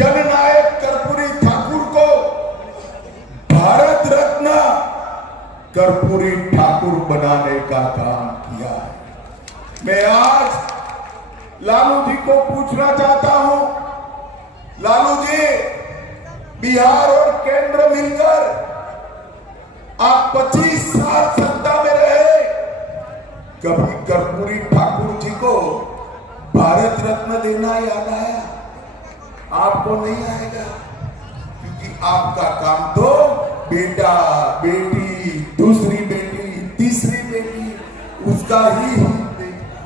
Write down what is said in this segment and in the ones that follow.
जननायक कर्पूरी ठाकुर को भारत रत्न कर्पूरी ठाकुर बनाने का काम किया है। मैं आज लालू जी को पूछना चाहता हूं, लालू जी, बिहार और केंद्र मिलकर आप 25 साल सत्ता में रहे, कभी कर्पूरी ठाकुर जी को भारत रत्न देना याद आया? आपको नहीं आएगा, क्योंकि आपका काम तो बेटा बेटी, दूसरी बेटी, तीसरी बेटी, उसका ही देखना।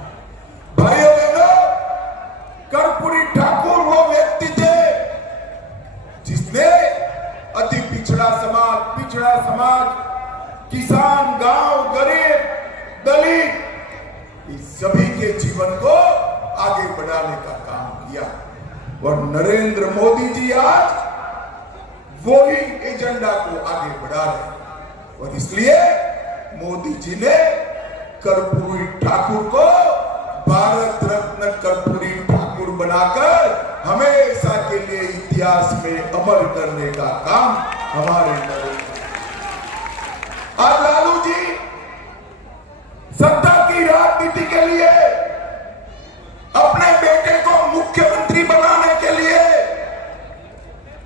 भाइयों बहनों, कर्पूरी ठाकुर वो व्यक्ति थे जिसने अति पिछड़ा समाज, किसान, गांव, गरीब, दलित, इस सभी के जीवन को आगे बढ़ाने का काम किया। और नरेंद्र मोदी जी आज वो ही एजेंडा को आगे बढ़ा रहे, और इसलिए मोदी जी ने कर्पूरी ठाकुर को भारत रत्न कर्पूरी ठाकुर बनाकर हमेशा के लिए इतिहास में अमर करने का काम हमारे नरेंद्र। आज लालू जी सत्ता की राजनीति के लिए, अपने बेटे को मुख्यमंत्री बनाने के लिए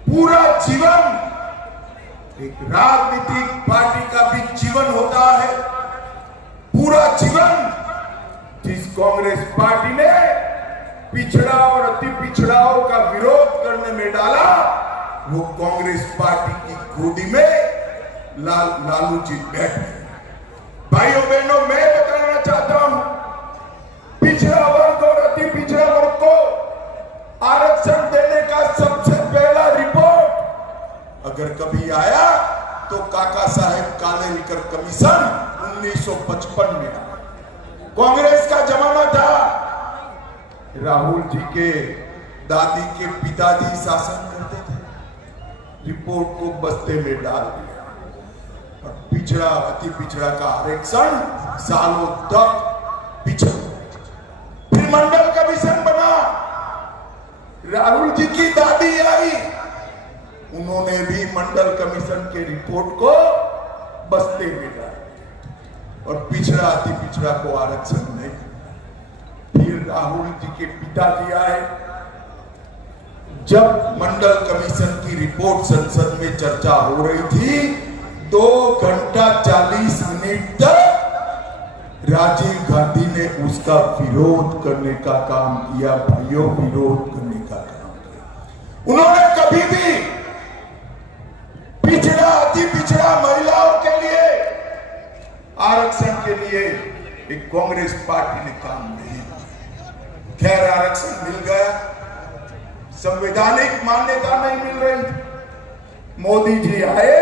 पूरा जीवन, एक राजनीतिक पार्टी का भी जीवन होता है, पूरा जीवन जिस कांग्रेस पार्टी ने पिछड़ा और अति पिछड़ाओं का विरोध करने में डाला, वो कांग्रेस पार्टी की गोदी में लालू जी बैठे। भाइयों बहनों, मैं बताना चाहता हूं, पिछड़ा वर्ग और अति पिछड़ा वर्ग को आरक्षण देने का सबसे पहला रिपोर्ट अगर कभी आया तो काका साहेब कालेलकर कमीशन 1955 में आया। कांग्रेस का जमाना था, राहुल जी के दादी के पिताजी शासन करते थे, रिपोर्ट को बस्ते में डाल दिया और पिछड़ा अति पिछड़ा का आरक्षण सालों तक पिछड़। फिर मंडल कमीशन बना, राहुल जी की दादी आई, उन्होंने भी मंडल कमीशन के रिपोर्ट को बस्ते में डाला और पिछड़ा अति पिछड़ा को आरक्षण नहीं। फिर राहुल जी के पिताजी आए, जब मंडल कमीशन की रिपोर्ट संसद में चर्चा हो रही थी, 2 घंटा 40 मिनट तक राजीव गांधी ने उसका विरोध करने का काम किया। भाइयों, विरोध करने का काम किया। उन्होंने कभी भी पिछड़ा अति पिछड़ा महिलाओं के लिए आरक्षण के लिए एक कांग्रेस पार्टी ने काम नहीं किया। खैर, आरक्षण मिल गया, संवैधानिक मान्यता नहीं मिल रही। मोदी जी आए,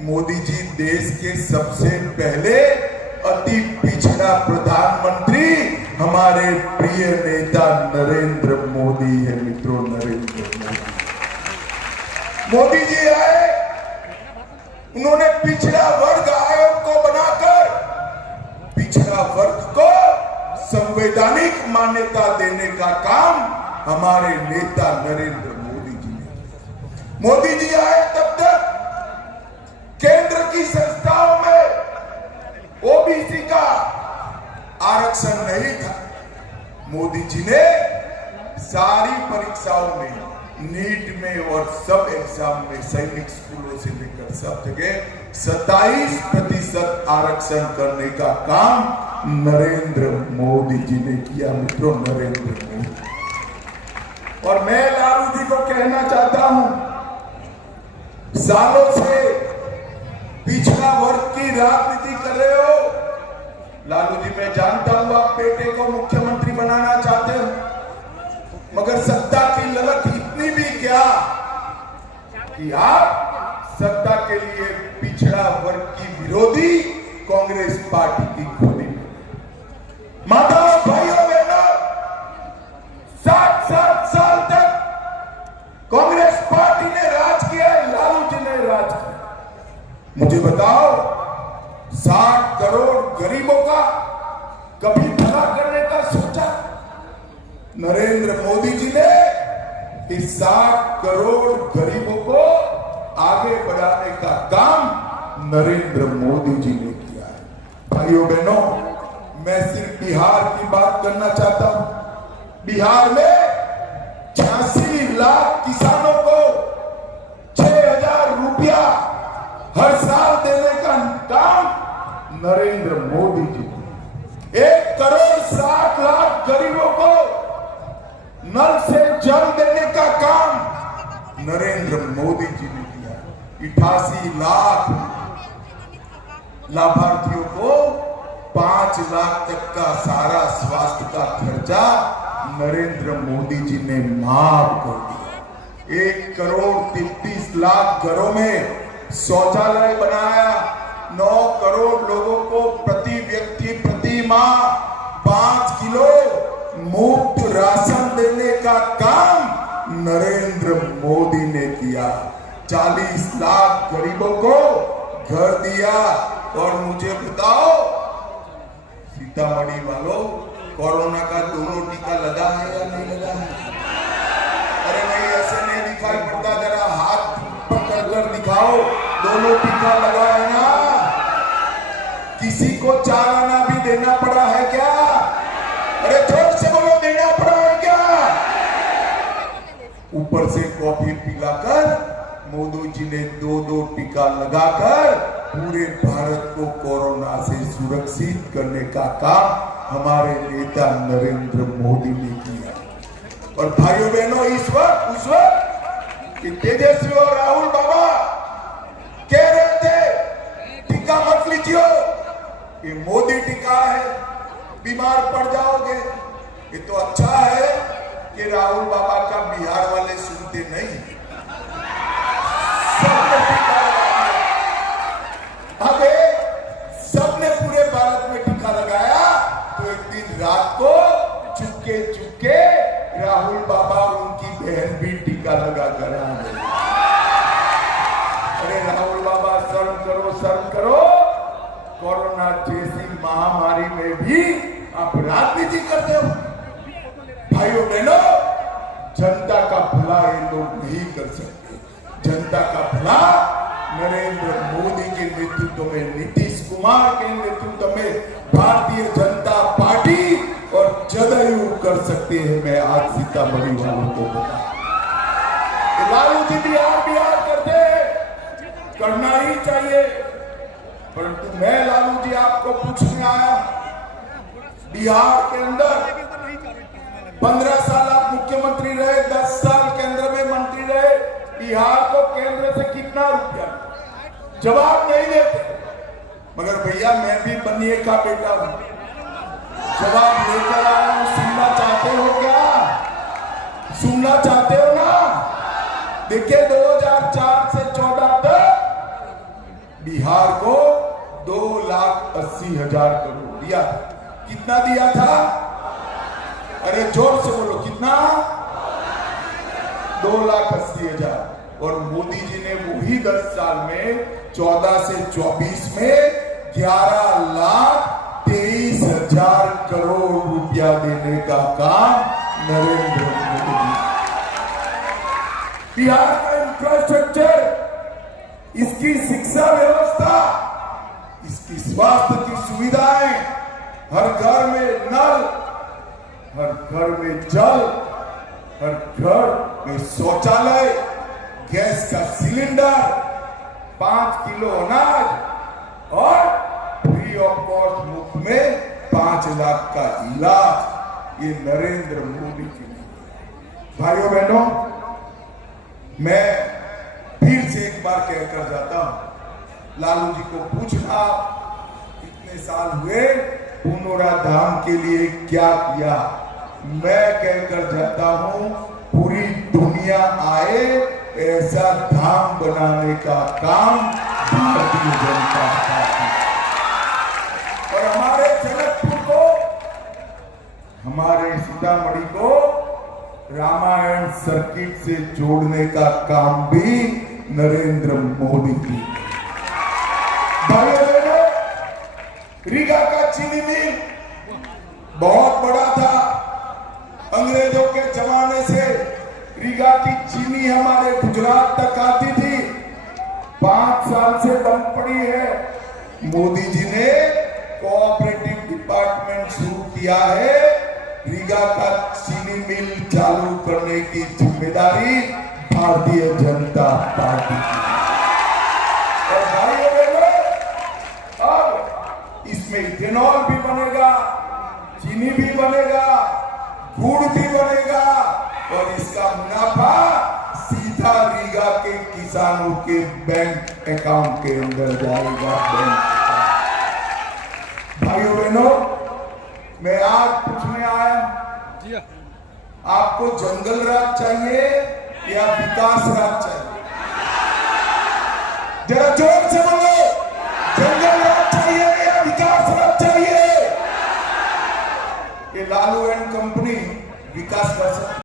मोदी जी देश के सबसे पहले अति पिछड़ा प्रधानमंत्री हमारे प्रिय नेता नरेंद्र मोदी है। मित्रों, नरेंद्र मोदी जी आए, उन्होंने पिछड़ा वर्ग आयोग को बनाकर पिछड़ा वर्ग को संवैधानिक मान्यता देने का काम हमारे नेता नरेंद्र मोदी जी ने किया। मोदी जी आए तब तक केंद्र की संस्थाओं में ओबीसी का आरक्षण नहीं था। मोदी जी ने सारी परीक्षाओं में, नीट में और सब एग्जाम में, सैनिक स्कूलों से लेकर सब जगह 27% आरक्षण करने का काम नरेंद्र मोदी जी ने किया। मित्रों, नरेंद्र मोदी। और मैं लालू जी को कहना चाहता हूं, सालों से पिछड़ा वर्ग की राजनीति कर रहे हो। लालू जी, मैं जानता हूं आप बेटे को मुख्यमंत्री बनाना चाहते हो, मगर सत्ता की ललक इतनी भी क्या कि आप सत्ता के लिए पिछड़ा वर्ग की विरोधी कांग्रेस पार्टी की गोदी में। माताओं, भाइयों बहनों, 7 साल तक कांग्रेस पार्टी ने राज किया है, लालू जी ने राज किया। मुझे बताओ, 60 करोड़ गरीबों का कभी भला करने का सोचा? नरेंद्र मोदी जी ने इस 60 करोड़ गरीबों को आगे बढ़ाने का काम नरेंद्र मोदी जी ने किया है। भाइयों बहनों, मैं सिर्फ बिहार की बात करना चाहता हूं। बिहार में 86 लाख किसानों को 6,000 रुपया हर साल देने का काम नरेंद्र मोदी जी ने। 1 करोड़ 60 लाख गरीबों को नल से जल देने का काम नरेंद्र मोदी जी ने किया। 88 लाख लाभार्थियों को 5 लाख तक का सारा स्वास्थ्य का खर्चा नरेंद्र मोदी जी ने माफ कर दिया। 1 करोड़ 33 लाख घरों में शौचालय बनाया। 9 करोड़ लोगों को प्रति व्यक्ति प्रति माह 5 किलो मुफ्त राशन देने का काम नरेंद्र मोदी ने किया। 40 लाख गरीबों को घर दिया। और मुझे बताओ, सीतामढ़ी वालों, कोरोना का दोनों टीका लगा है या नहीं लगा है? अरे नहीं, ऐसे नहीं दिखाई पड़ता, जरा हाथ पकड़ कर दिखाओ, दोनों टीका लगा है ना? किसी को 4 आना भी देना पड़ा है क्या? अरे जोर से बोलो, देना पड़ा है क्या? ऊपर से कॉफी पिलाकर मोदी जी ने 2 टीका लगाकर पूरे भारत को कोरोना से सुरक्षित करने का काम हमारे नेता नरेंद्र मोदी ने किया। और भाइयों बहनों, उस वक्त तेजस्वी और राहुल बाबा कह रहे थे टीका मत लीजिए, ये मोदी टीका है, बीमार पड़ जाओगे। ये तो अच्छा है कि राहुल बाबा का बिहार वाले सुनते नहीं। अबे सबने पूरे भारत में टीका लगाया, तो एक दिन रात को चुपके चुपके राहुल बाबा और उनकी बहन भी टीका लगा कर आ गए। अरे राहुल बाबा, शर्म करो, शर्म करो। कोरोना जैसी महामारी में भी आप राजनीति करते हो। भाइयों बहनों, जनता का भला ये लोग नहीं कर सकते। जनता का भला नरेंद्र मोदी के नेतृत्व में, नीतीश कुमार के नेतृत्व में भारतीय जनता पार्टी और जदयू कर सकते हैं। मैं आज सीतामढ़ी वालों को बता, लालू जी बिहार करते करना ही चाहिए, परंतु मैं लालू जी आपको पूछने आया, बिहार के अंदर 15 साल आप मुख्यमंत्री रहे, 10 साल केंद्र में मंत्री रहे, बिहार को केंद्र से कितना रुपया? जवाब नहीं देते। मगर भैया, मैं भी बनिए का बेटा हूं, जवाब लेकर आया हूं। सुनना चाहते हो क्या? सुनना चाहते हो ना? देखिए, 2004 से 14 तक बिहार को 2,80,000 करोड़ दिया। कितना दिया था? अरे जोर से बोलो, कितना? 2,80,000। और मोदी जी ने वही 10 साल में 14 से 24 में 11,23,000 करोड़ रुपया देने का काम नरेंद्र मोदी। बिहार का इंफ्रास्ट्रक्चर, इसकी शिक्षा व्यवस्था, इसकी स्वास्थ्य की सुविधाएं, हर घर में नल, हर घर में जल, हर घर में शौचालय, गैस का सिलेंडर, 5 किलो अनाज और फ्री ऑफ कॉस्ट मुफ्त में 5 लाख का इलाज, ये नरेंद्र मोदी जी ने। भाइयों बहनों, मैं फिर से एक बार कहकर जाता हूं, लालू जी को पूछना, इतने साल हुए पुनौरा धाम के लिए क्या किया? मैं कहकर जाता हूं, पूरी दुनिया आए ऐसा धाम बनाने का काम भारतीय जनता पार्टी और हमारे जनकपुर को, हमारे सीतामढ़ी को रामायण सर्किट से जोड़ने का काम भी नरेंद्र मोदी की। भाइयों बहनों, रीगा का चीनी मिल बहुत बड़ा था। अंग्रेजों के जमाने से रीगा की चीनी हमारे गुजरात तक आती थी, 5 साल से बंद पड़ी है। मोदी जी ने कोऑपरेटिव डिपार्टमेंट शुरू किया है। रीगा का चीनी मिल चालू करने की जिम्मेदारी भारतीय जनता पार्टी की। और भाइयों बहनों, अब इसमें इथेनॉल भी बनेगा, चीनी भी बनेगा, गुड़ भी बनेगा और इसका मुनाफा सीधा रीगा के किसानों के बैंक अकाउंट के अंदर जाएगा। भाइयों बहनों, मैं आज पूछने आया, आपको जंगल राज चाहिए या विकास राज चाहिए? जरा जोर से बोलो।